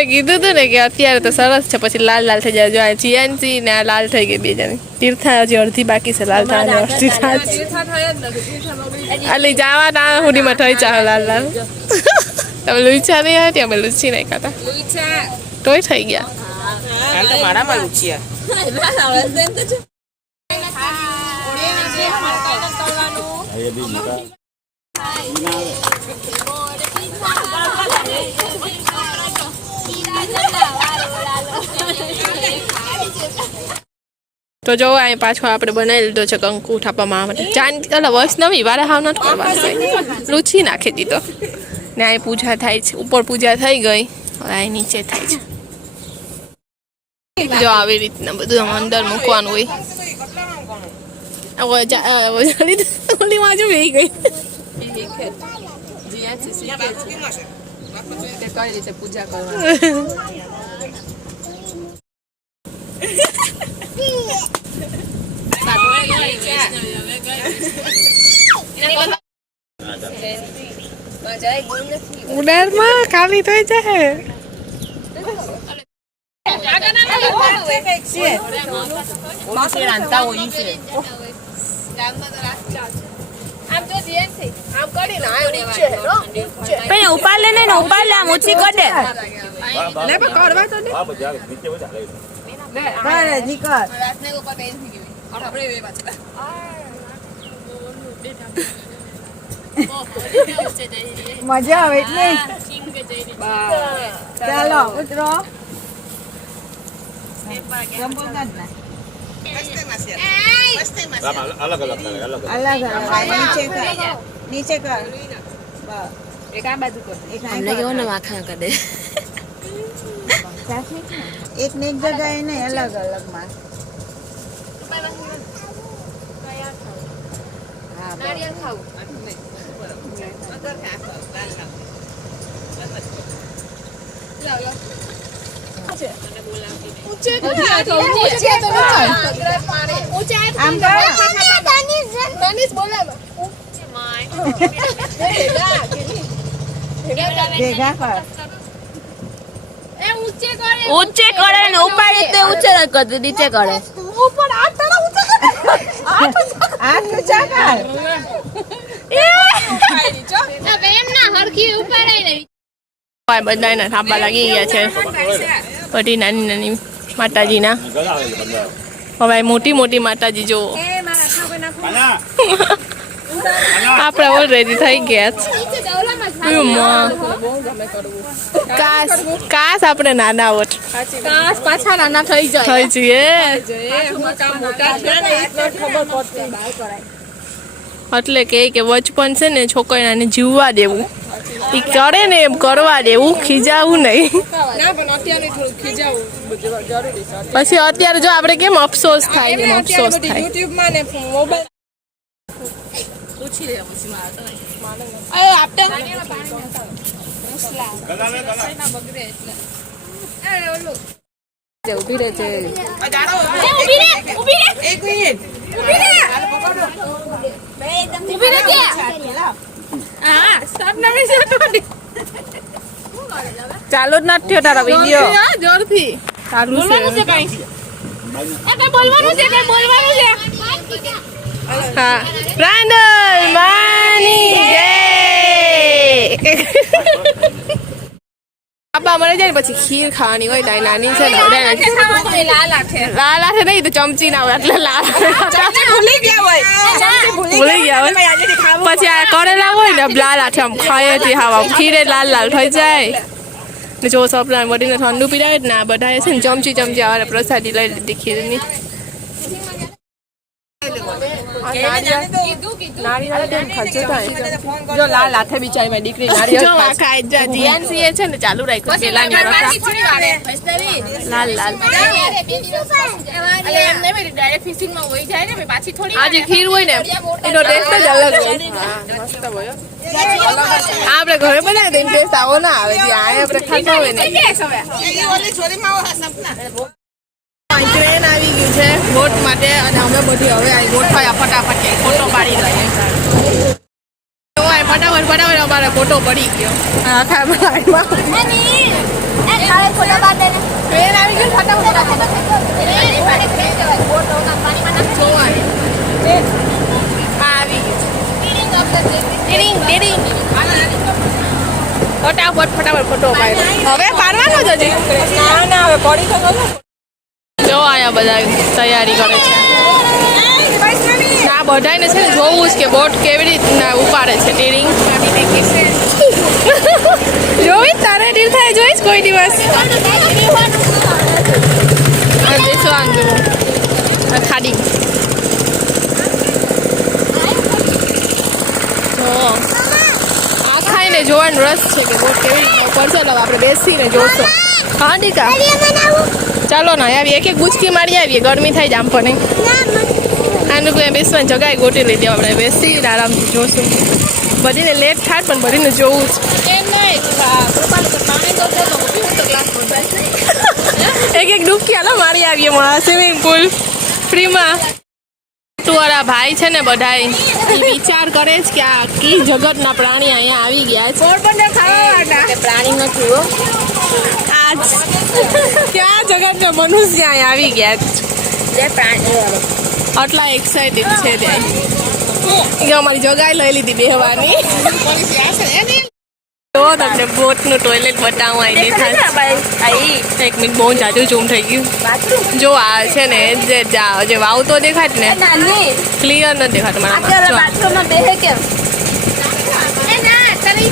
તમે કીધું હતું ને કે અત્યારે તો સરસ છે, પછી લાલ લાલ થઈ જાય. જો આ જીયાનસી ને આ લાલ થઈ ગઈ બે જણી. તીર્થા હજી અડધી બાકી છે લાલ થવાની, અડધી થાય. અલી જવા ના સુધીમાં થઈ ચાલે લાલ લાલ. તમે લુચ્છા નહીં હતી, અમે લુચ્છી નહીં ખાતા. તોય થઈ ગયા. મારામાં લુચ્યા. તો જો અહીં પાછો આપણે બનાવી લીધો છે કંકુ થાપવામાં માટે. ચાંદ વૈષ્ણવી વારે હાવ નથી કરવા, લૂછી નાખી દીધો ને. અહીં પૂજા થાય છે, ઉપર પૂજા થઈ ગઈ, હવે અહીં નીચે થાય છે. જો આવી રીતના બધું અંદર મૂકવાનું હોય. ઓલી બાજુ બેહી ગઈ. કઈ રીતે પૂજા કરવાની. ઉડારમાં ખાલી થઈ જાય. ઉપાડ લે ને ઉપાડ લે, આમ ઊંચી કર દે. મજા આવે એટલે ચાલો ઉતરો. અલગ નીચે કર. એક આ બાજુ કર. અમને કેવો ને વાખા કર દે. એક ને એક જગ્યાએ નહીં, અલગ અલગ માં. ઊંચે કરે ને ઉપાડી તો ઊંચે ન કરે, નીચે કરે. બધાના થાપા લાગી ગયા છે બધી નાની નાની માતાજીના. હવે મોટી મોટી માતાજી જો આપણે ઓલરેડી થઈ ગયા છે. કાશ આપણે નાના હોત, પાછા નાના થઈ થઈ જઈએ. એટલે કે બચપન છે ને છોકરાને જીવવા દેવું, ઈ કરે ને એમ કરવા દેવું, ખીજાવું નહીં. પછી અત્યારે જો આપણે કેમ અફસોસ થાય, એમ અફસોસ થાય. ઉભી રહે છે. ચાલુ જ નથી થયો તારો વિડિયો. જોરથી ચાલુ છે. હા, પ્રાંડલ માની જય. આપા મળે જાય પછી ખીર ખાવાની હોય. ડાય નાની છે ને લાલ આઠે નહીં તો ચમચી ના હોય એટલે લાલ ભૂલી ગયા હોય. પછી આ કરેલા હોય ને લાલ આઠે આમ ખાય તે ખાવા ખીરે લાલ લાલ થઈ જાય ને. જો સપના બધીને ઠંડુ પીડાવે ને આ બધા છે ને ચમચી ચમચી આવે પ્રસાદી લઈ લીધી ખીરની. જો લાલ હાથે બિચારી મારી દીકરી જીયાનસી છે ને ચાલુ રાખ્યું પેલાની લાલ લાલ. આજે ખીર હોય ને એનો ટેસ્ટ જ અલગ હોય. આપણે ઘરે બનાવી દઈએ ટેસ્ટ આવો ના આવે, જે આપણે ખાતા હોય ને. ટ્રેન આવી ગઈ છે બોટ માટે અને અમે બધી હવે આ બોટ પર ફટાફટ ફોટો પાડી લઈએ. ફટાફટ અમારે ફોટો પડી ગયો આખા ફટાફટ ફોટો પાડ્યો. હવે પાડવાનો જ હજી. ના હવે પડી તો ગયો. જો આયા બધા તૈયારી કરે છે. આ બધાને છે ને જોવું જ કે બોટ કેવી રીતના ઉપાડે છે ટીરિંગ. જોઈ તારે ડીલ થાય જોઈશ કોઈ દિવસ. બેસવાનું ખાડી. આ ખાઈને જોવાનો રસ છે કે બોટ કેવી રીતના ઉપર છે. આપણે બેસીને જોશો. હા દીકા ચાલો ના આવી એક ગુચકી મારી આવીએ. ગરમી થાય જામ પણ આનું કોઈ બેસવાની જગ્યાએ ગોટી લઈ દેવા. આપણે બેસીને આરામથી જોશું. બધીને લેટ થાય પણ બધીને જોવું જ. એક ડૂબકી હાલો મારી આવીએ સ્વિમિંગ પુલ ફ્રીમાં. વાળા ભાઈ છે ને બધા વિચાર કરે છે કે આ કી જગતના પ્રાણી અહીંયા આવી ગયા છે. પ્રાણી નથી હો. ક્યાં જગતના મનુષ્ય અહીંયા આવી ગયા છે. આટલા એક્સાઇટેડ છે ત્યાં કે અમારી જગાઈ લઈ લીધી બેહવાની. તો તમને બોટનું ટોયલેટ બતાવું આવી દેખાય. એક મિનિટ બહુ જાજુ ઝૂમ થઈ ગયું. જો આ છે ને જે વાવ તો દેખાય ને ક્લિયર નથી દેખાતું મને.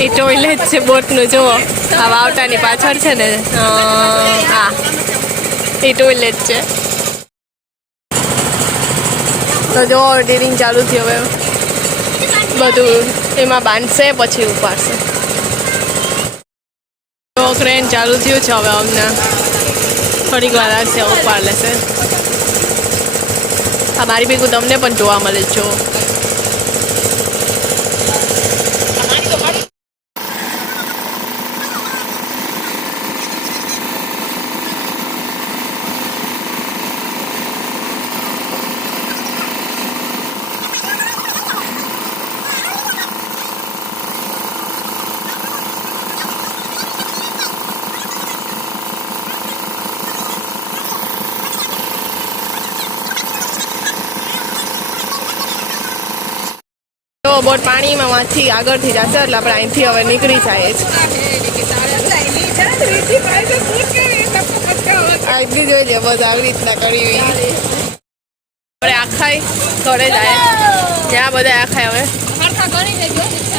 એ ટોયલેટ છે બોટનું. જો આ વાવટાની પાછળ છે ને હા એ ટોયલેટ છે. તો જો ડીરિંગ ચાલુ થયું. હવે બધું એમાં બાંધશે પછી ઉપાડશે. તો ક્રેન ચાલુ થયું છે. હવે અમને થોડીક વાર લાગશે ઉપાડ લેશે. આ મારી ભેગું તમને પણ જોવા મળે જો. બોટ પાણીમાં વાંચી આગળથી જશે એટલે આપણે અહીંથી હવે નીકળી જાય છે. આગળ જોઈ લે બસ આવી રીતના કરી આપણે આખાય ઘરે જાય જ્યાં બધા આખાય. હવે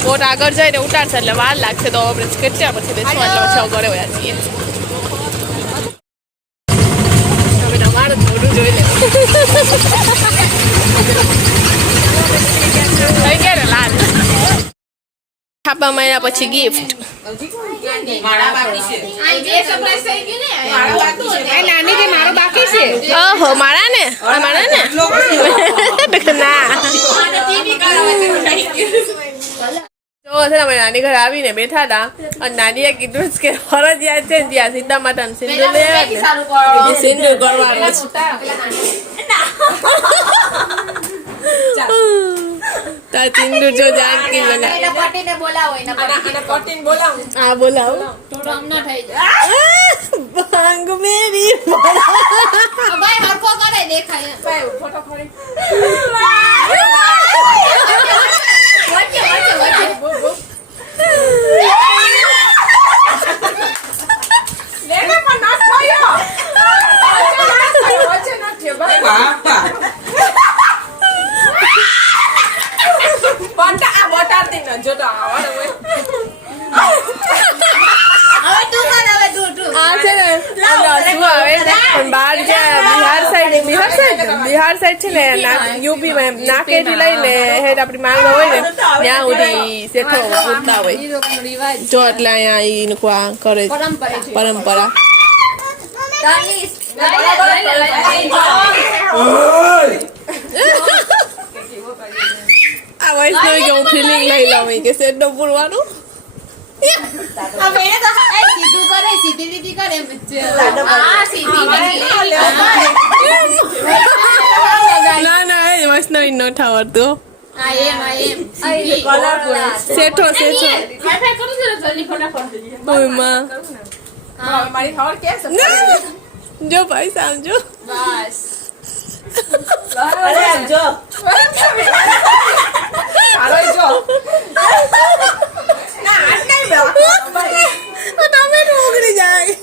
બોટ આગળ જાય ને ઉતારશે એટલે વાર લાગશે. તો આપણે કેટલા પછી બેસવા એટલે પછી ઘરે વયા છીએ. હવે તમારું થોડું જોઈ લે થઈ ગયા ને લાલ. છાપા મહિના પછી ગિફ્ટ. ઓહો મારા ને ના જો છે ને અમે નાની ઘરે આવીને બેઠા હતા અને નાનીએ કીધું કે ફરજિયાત છે ત્યાં સીતા માતા સિંદૂર લઈ આવ્યા સિંદૂર કરવાનું તાર સિંદૂર જો જાનકી હા બોલાવ ભાંગ મેરી બિહાર સાઈડ છે ને યુપી માં નાકેથી લઈને હેડ આપણી માંગ હોય ને ત્યાં સુધી શેઠો પૂરતા હોય જો એટલે અહીંયા કરે પરંપરા. આ વૈષ્ણવી કે હું ફિલિંગ લઈ લઉં કે શેઠો પૂરવાનું. ના ના એ વૈષ્ણવી ન ઠાવડતું. શેઠો જો ભાઈ સમજો તમે ઓગળી જાય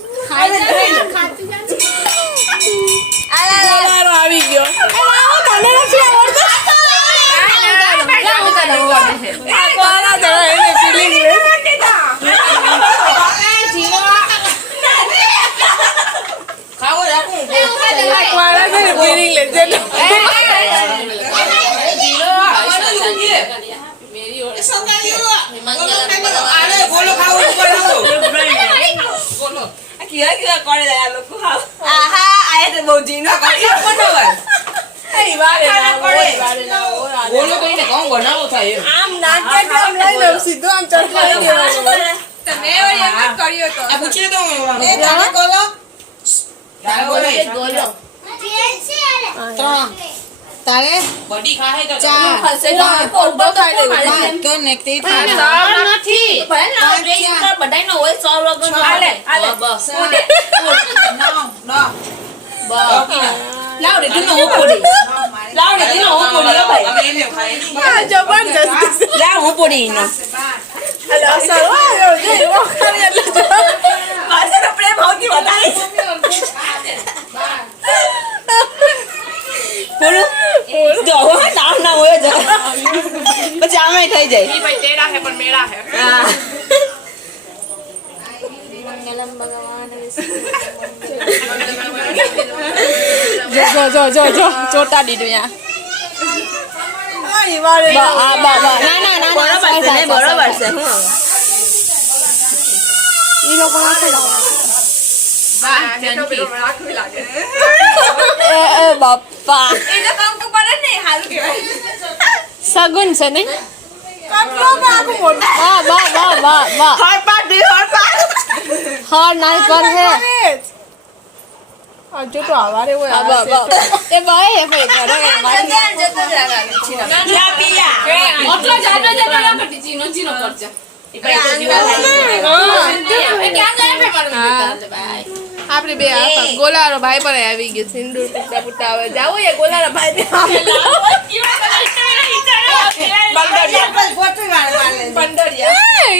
ગોળારો આવી ગયો તને નથી આવડતો સીધો આમ ચડકાઈ તારે બડી ખાહે તો તો નેકતી નથી બધાયનો હોય 100 વગર હાલે બસ લાવડે તું હું પોડી ભાઈ જબરજસ્ત લાવ હું પોડી નો અલા સરો આવ્યો જે એવો ખાલી એટલે પાસે તો પ્રેમ હોતી વધારે બોલો જો નામ ના હોય જ પછી આમે થઈ જાય ઈ ભાઈ તેડા હે પણ મેળા હે હા જો ચોટા દીધું યા આઈ વારે ના બરોબર છે હું ઈ લોકો નાખે એ બાપા સગુન છે નહીં હર પાટ હા નાઈ પર હે હજુ તો આવારે હોય એ ભાઈ એ ભાઈ ઘરે લા પિયા ઓટલો જાડો ના કરતી ચીનો કરજા આપડે બે ગોલારો ભાઈ પર આવી ગયો સિંદૂર પુટ્ટા પુટ્ટા આવે જાવું એ ગોલારો ભાઈ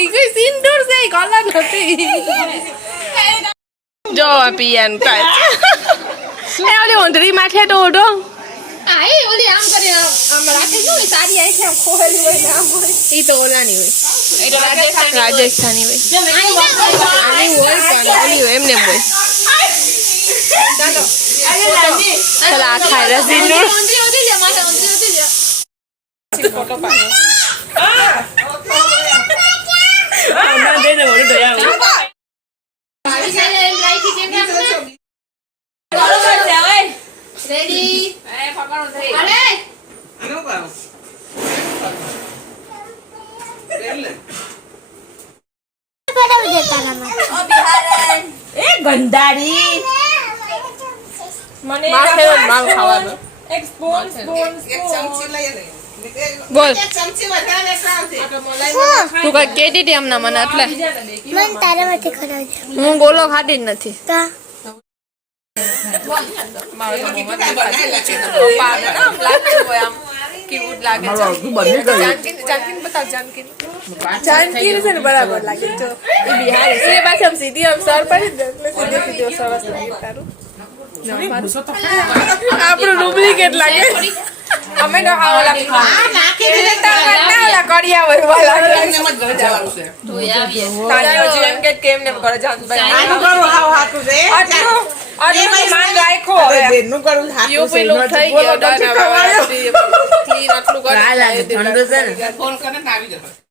કોઈ સિંદૂર છે કલર નથી જો પિયાન કાય એ ઓલી ઊંધરી માથે તો ઓઢો આઈ ઓલી આમ કરી આમ રાખે જો સારી આઈ છે આમ ખોહેલી હોય ને આમ હોય ઈ તો ઓલાની હોય એ તો રાજસ્થાની હોય આની હોય પણ ઓલી હોય એમને હોય ચાલો ચાલો આ ખાય રસીનું ઊંધરી ઓધી લે માથે ઊંધરી ઓધી લે ફોટો પાડો ના દે દે ઓડી દયા આવી જાય એમ રાખી દે કે બરોબર છે ઓય રેડી એ પકડો થઈ અરે આનો પાવ રેલે ઓ બિહારન એ ગંધારી મને માથે માલ ખાવાનો એક સ્પૂન એક ચમચી લઈ લે બોલ એક ચમચી વધારે ખાવતી તું કઈ કેટી હતી હમણાં મને એટલે મન તારામાંથી ખરાબ હું ગોલો ખાધી જ નથી તા જાનકી છે ને બરાબર લાગે તો એ બિહારી છે પાછી આમ સીધી આમ સર પડી જ એટલે સીધી સીધી સરસ લાગે તારું આપણું ડુપ્લિકેટ લાગે અમે તો આ ઓલા નાખી દે ના કડિયા વરવા લાગે એમ જ ઘરે જવાનું છે તાજો જીવન કે કેમ ને કરે જાન ભાઈ આનું કરું હાવ હાથું છે આટલું માન રાખો હવે બેનનું કરું હાથું યુ છે પેલું થઈ ગયો દાના વાળા થી આટલું કરે ઠંડુ છે ને ફોન કરે ને આવી જતો